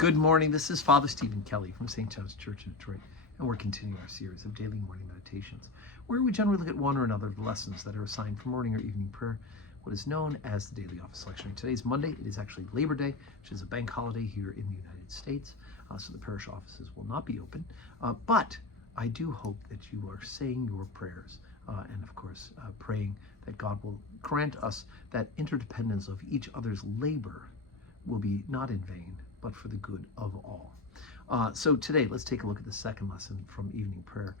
Good morning. This is Father Stephen Kelly from St. John's Church in Detroit, and we're continuing our series of daily morning meditations, where we generally look at one or another of the lessons that are assigned for morning or evening prayer, what is known as the daily office lectionary. Today's Monday. It is actually Labor Day, which is a bank holiday here in the United States, so the parish offices will not be open. But I do hope that you are saying your prayers and, of course, praying that God will grant us that interdependence of each other's labor will be not in vain, but for the good of all. So today, let's take a look at the second lesson from evening prayer,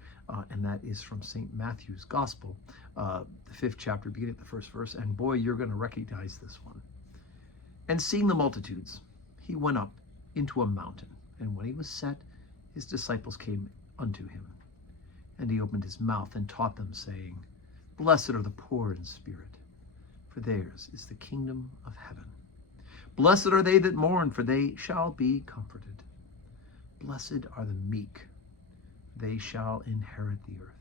and that is from St. Matthew's Gospel, the 5th chapter, beginning at the first verse, and boy, you're going to recognize this one. And seeing the multitudes, he went up into a mountain, and when he was set, his disciples came unto him. And he opened his mouth and taught them, saying, Blessed are the poor in spirit, for theirs is the kingdom of heaven. Blessed are they that mourn, for they shall be comforted. Blessed are the meek, they shall inherit the earth.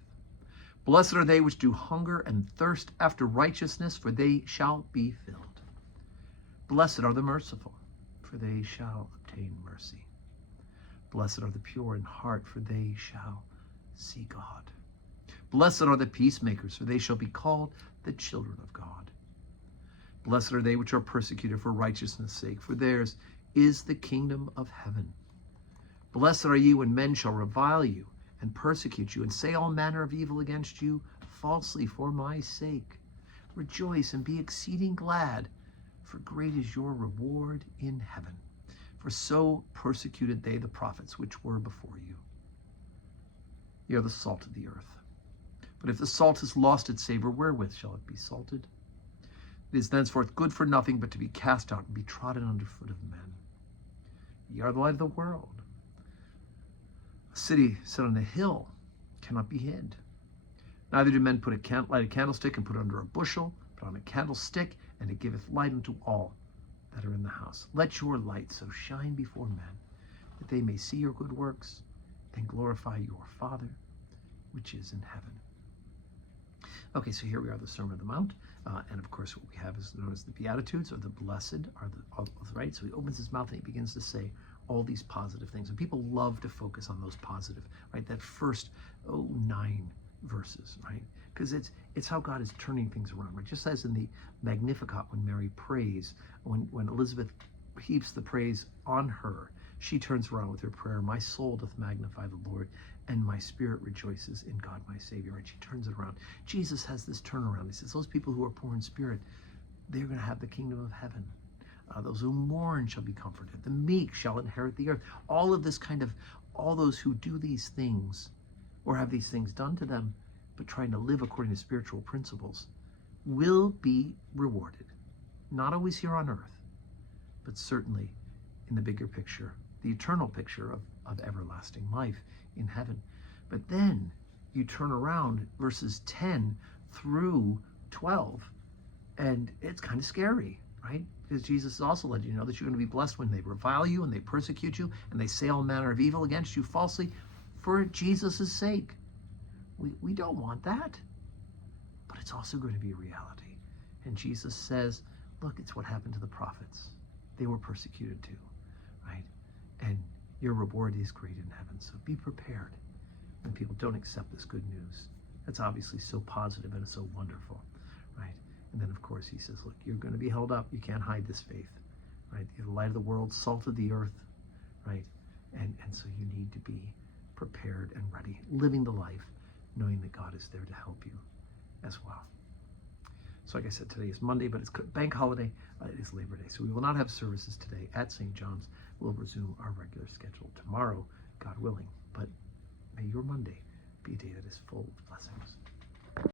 Blessed are they which do hunger and thirst after righteousness, for they shall be filled. Blessed are the merciful, for they shall obtain mercy. Blessed are the pure in heart, for they shall see God. Blessed are the peacemakers, for they shall be called the children of God. Blessed are they which are persecuted for righteousness' sake, for theirs is the kingdom of heaven. Blessed are ye when men shall revile you and persecute you and say all manner of evil against you falsely for my sake. Rejoice and be exceeding glad, for great is your reward in heaven. For so persecuted they the prophets which were before you. Ye are the salt of the earth. But if the salt has lost its savor, wherewith shall it be salted? It is thenceforth good for nothing but to be cast out and be trodden under foot of men. Ye are the light of the world. A city set on a hill cannot be hid. Neither do men light a candlestick and put it under a bushel, but on a candlestick, and it giveth light unto all that are in the house. Let your light so shine before men, that they may see your good works and glorify your Father which is in heaven. Okay, so here we are, the Sermon on the Mount, and of course what we have is known as the Beatitudes, or the Blessed, right? So he opens his mouth and he begins to say all these positive things, and people love to focus on those positive, right? That first 9 verses, right? Because it's how God is turning things around, right? Just as in the Magnificat, when Mary prays, when Elizabeth heaps the praise on her, she turns around with her prayer, my soul doth magnify the Lord, and my spirit rejoices in God my Savior. And she turns it around. Jesus has this turnaround. He says, those people who are poor in spirit, they're going to have the kingdom of heaven. Those who mourn shall be comforted. The meek shall inherit the earth. All of this all those who do these things, or have these things done to them, but trying to live according to spiritual principles, will be rewarded. Not always here on earth, but certainly in the bigger picture, the eternal picture of everlasting life in heaven. But then you turn around verses 10 through 12, and it's kind of scary, right? Because Jesus has also let you know that you're going to be blessed when they revile you and they persecute you and they say all manner of evil against you falsely for Jesus' sake. We don't want that, but it's also going to be a reality. And Jesus says, look, it's what happened to the prophets. They were persecuted too, right? And your reward is great in heaven. So be prepared when people don't accept this good news. That's obviously so positive and so wonderful, right? And then, of course, he says, look, you're going to be held up. You can't hide this faith, right? You're the light of the world, salt of the earth, right? And so you need to be prepared and ready, living the life, knowing that God is there to help you as well. So like I said, today is Monday, but it's bank holiday. It is Labor Day. So we will not have services today at St. John's. We'll resume our regular schedule tomorrow, God willing. But may your Monday be a day that is full of blessings.